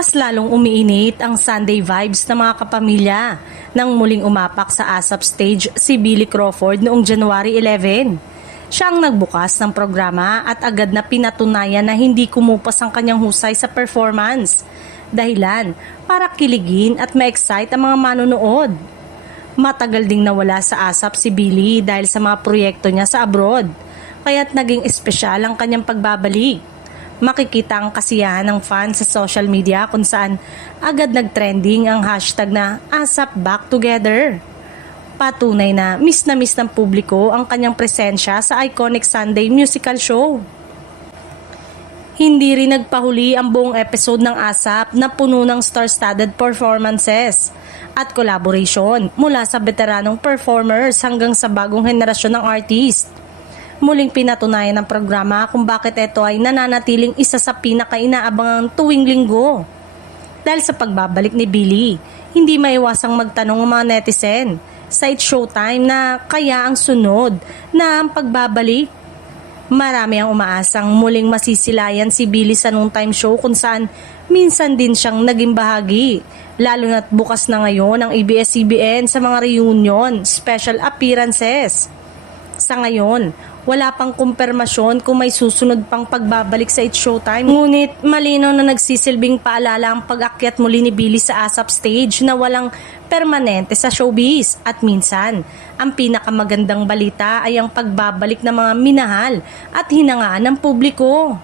Mas lalong umiinit ang Sunday vibes ng mga kapamilya nang muling umapak sa ASAP stage si Billy Crawford noong January 11. Siya ang nagbukas ng programa at agad na pinatunayan na hindi kumupas ang kanyang husay sa performance. Dahilan para kiligin at ma-excite ang mga manonood. Matagal ding nawala sa ASAP si Billy dahil sa mga proyekto niya sa abroad, kaya't naging espesyal ang kanyang pagbabalik. Makikita ang kasiyahan ng fans sa social media kung saan agad nag-trending ang hashtag na ASAP Back Together. Patunay na miss ng publiko ang kanyang presensya sa iconic Sunday musical show. Hindi rin nagpahuli ang buong episode ng ASAP na puno ng star-studded performances at collaboration mula sa veteranong performers hanggang sa bagong henerasyon ng artist. Muling pinatunayan ng programa kung bakit ito ay nananatiling isa sa pinaka-inaabangang tuwing linggo. Dahil sa pagbabalik ni Billy, hindi maiwasang magtanong ang mga netizen sa It's Showtime na kaya ang sunod na ang pagbabalik. Marami ang umaasang muling masisilayan si Billy sa noontime show kung saan minsan din siyang naging bahagi. Lalo na't bukas na ngayon ang ABS-CBN sa mga reunion, special appearances. Sa ngayon, wala pang kumpirmasyon kung may susunod pang pagbabalik sa It's Showtime. Ngunit malinaw na nagsisilbing paalala ang pag-akyat muli ni Billy sa ASAP stage na walang permanente sa showbiz. At minsan, ang pinakamagandang balita ay ang pagbabalik ng mga minahal at hinangaan ng publiko.